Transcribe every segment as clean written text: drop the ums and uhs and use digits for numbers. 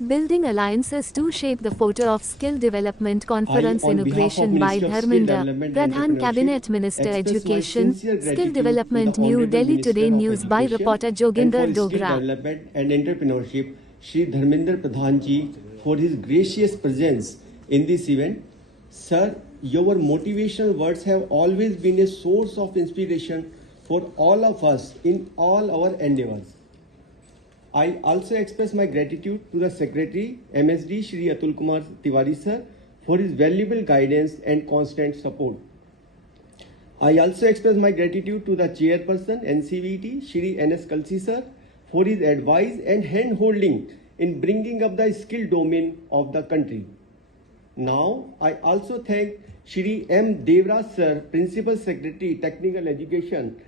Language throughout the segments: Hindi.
Building alliances to shape the future of skill development conference inauguration by Dharmendra Pradhan, Cabinet Minister Education, Skill Development, New Delhi. Today news by reporter Joginder Dogra. Development and Entrepreneurship, Shri Dharmendra Pradhan ji, for his gracious presence in this event. Sir, your motivational words have always been a source of inspiration for all of us in all our endeavors. I also express my gratitude to the Secretary, MSD Shri Atul Kumar Tiwari sir, for his valuable guidance and constant support. I also express my gratitude to the Chairperson, NCVT, Shri NS Kalsi sir, for his advice and hand-holding in bringing up the skill domain of the country. Now, I also thank Shri M. Devraj sir, Principal Secretary, Technical Education,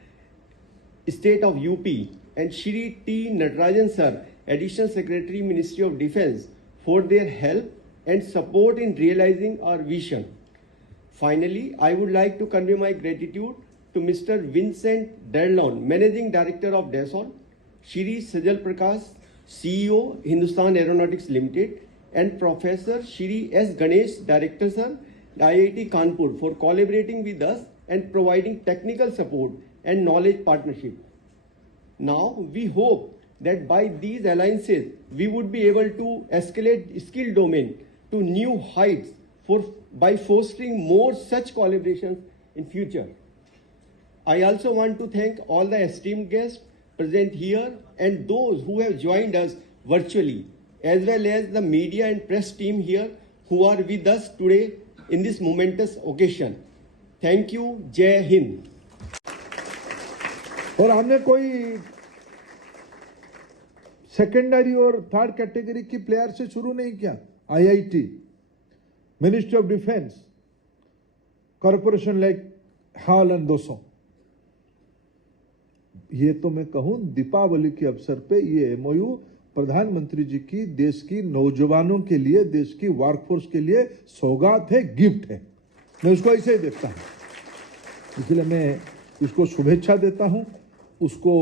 State of UP, and Shri T. Natarajan sir, Additional Secretary, Ministry of Defence, for their help and support in realizing our vision. Finally, I would like to convey my gratitude to Mr. Vincent Derlon, Managing Director of Dassault, Shri Sajal Prakash, CEO, Hindustan Aeronautics Limited, and Professor Shri S. Ganesh, Director sir, IIT Kanpur, for collaborating with us and providing technical support and knowledge partnership. Now, we hope that by these alliances, we would be able to escalate skill domain to new heights by fostering more such collaborations in future. I also want to thank all the esteemed guests present here and those who have joined us virtually, as well as the media and press team here who are with us today in this momentous occasion. Thank you. Jai Hind. और हमने कोई सेकेंडरी और थर्ड कैटेगरी की प्लेयर से शुरू नहीं किया। IIT, ministry of defence, corporation like hall and 200, ये तो मैं कहूं दीपावली के अवसर पे ये एमओयू प्रधानमंत्री जी की देश की नौजवानों के लिए, देश की वर्कफोर्स के लिए सौगात है, गिफ्ट है। मैं उसको ऐसे ही देखता हूं, इसलिए मैं इसको शुभेच्छा देता हूं। उसको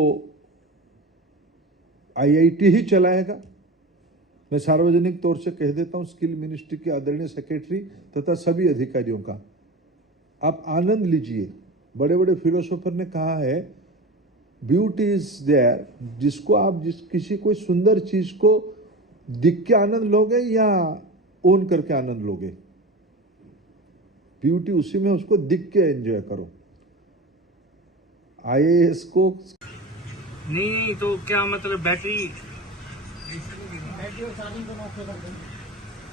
आईआईटी ही चलाएगा। मैं सार्वजनिक तौर से कह देता हूं स्किल मिनिस्ट्री के आदरणीय सेक्रेटरी तथा सभी अधिकारियों का, आप आनंद लीजिए। बड़े बड़े फिलोसोफर ने कहा है ब्यूटी इज देयर, जिसको आप किसी कोई सुंदर चीज को दिख के आनंद लोगे या ओन करके आनंद लोगे, ब्यूटी उसी में, उसको दिख के एंजॉय करो। आईएएस को नहीं तो क्या मतलब बैटरी,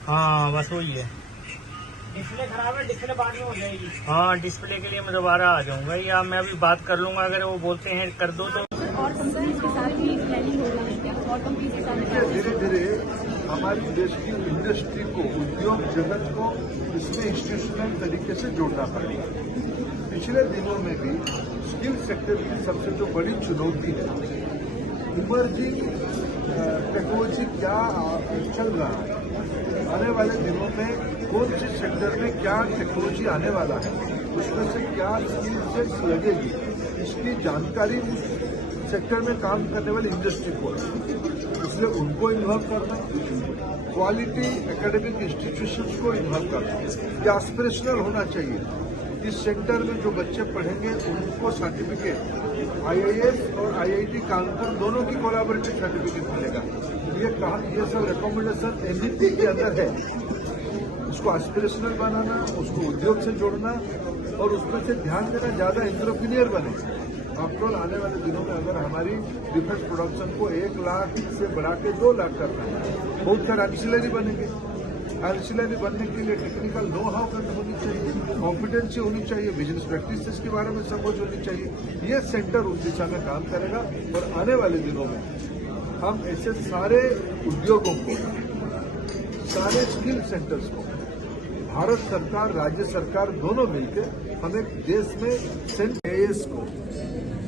हाँ बस वही है। डिस्प्ले खराब है, डिस्प्ले बाद में हो जाएगी। हाँ डिस्प्ले के लिए मैं दोबारा आ जाऊंगा या मैं अभी बात कर लूंगा, अगर वो बोलते हैं कर दो तो। और कंपनीज के साथ भी प्लानिंग हो रही है क्या? और कंपनीज के साथ धीरे धीरे हमारी देश की इंडस्ट्री को, उद्योग जगत को इसमें इंस्टीट्यूशनल तरीके से जोड़ना पड़ेगा। पिछले दिनों में भी स्किल सेक्टर की सबसे जो बड़ी चुनौती है, इमर्जिंग टेक्नोलॉजी क्या चल रहा है, आने वाले दिनों में कौन से सेक्टर में क्या टेक्नोलॉजी आने वाला है, उसमें से क्या स्किल सेट्स लगेगी, इसकी जानकारी सेक्टर में काम करने वाली इंडस्ट्री को, इसलिए उनको इन्वॉल्व करना, क्वालिटी एकेडमिक इंस्टीट्यूशंस को इन्वॉल्व करना। ये एस्पिरेशनल होना चाहिए। इस सेक्टर में जो बच्चे पढ़ेंगे उनको सर्टिफिकेट आईआईएस और आईआईटी कानपुर दोनों की कोलैबोरेटिव सर्टिफिकेट मिलेगा। ये सब रिकमेंडेशन एनडीपी के अंदर है। उसको एस्पिरेशनल बनाना, उसको उद्योग से जोड़ना और उसमें से ध्यान देना, ज्यादा एंटरप्रेन्योर बने। आफ्टर आने वाले दिनों में अगर हमारी डिफेंस प्रोडक्शन को 1 लाख से बढ़ा के 2 लाख करना है, बहुत सारे एंसिलरी बनेंगे। एंसिलरी बनने के लिए टेक्निकल नो हाउ होनी चाहिए, कॉम्पिटेंसी होनी चाहिए, बिजनेस प्रैक्टिसेस के बारे में समझ होनी चाहिए। ये सेंटर उस दिशा में काम करेगा और आने वाले दिनों में हम ऐसे सारे उद्योगों को, सारे स्किल सेंटर्स को भारत सरकार, राज्य सरकार दोनों मिलकर हम एक देश में सेंटर को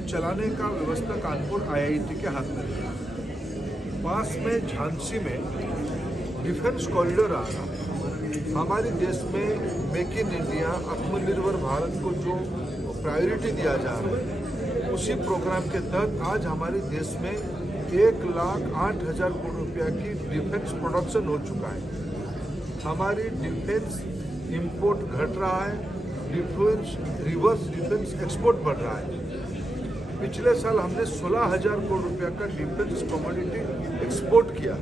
चलाने का व्यवस्था कानपुर आईआईटी के हाथ में है। पास में झांसी में डिफेंस कॉरिडोर आ रहा है। हमारे देश में मेक इन इंडिया, आत्मनिर्भर भारत को जो प्रायोरिटी दिया जा रहा है, उसी प्रोग्राम के तहत आज हमारे देश में 1,08,000 करोड़ रुपया की डिफेंस प्रोडक्शन हो चुका है। हमारी डिफेंस इंपोर्ट घट रहा है, डिफेंस रिवर्स डिफेंस एक्सपोर्ट बढ़ रहा है। पिछले साल हमने 16,000 करोड़ रुपया का डिफेंस कमोडिटी एक्सपोर्ट किया।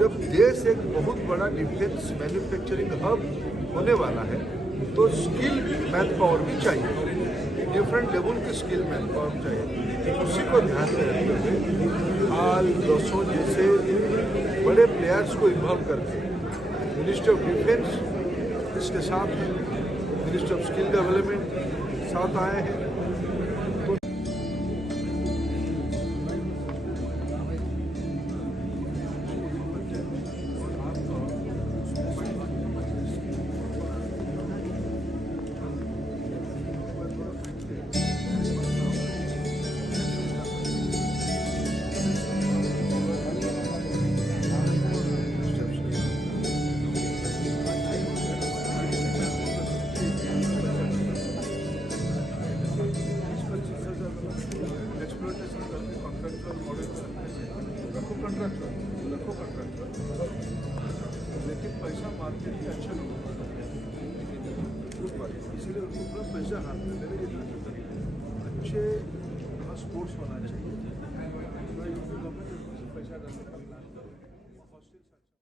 जब देश एक बहुत बड़ा डिफेंस मैन्युफैक्चरिंग हब होने वाला है तो स्किल मैन पावर भी चाहिए, डिफरेंट लेवल की स्किल मैन पावर चाहिए। उसी को ध्यान में रखते हुए हाल दसों जैसे बड़े प्लेयर्स को इन्वॉल्व करके मिनिस्ट्री ऑफ डिफेंस इसके साथ है, मिनिस्ट्री ऑफ स्किल डेवलपमेंट साथ आए हैं। एक्सप्लोइटेशन करके कॉन्ट्रैक्चुअल मॉडल रखो कॉन्ट्रैक्चुअल, लेकिन पैसा मार्केट के अच्छे लोगों को इसीलिए उनको पूरा पैसा हाथ में देने की अच्छे स्पोर्ट्स होना चाहिए, पैसा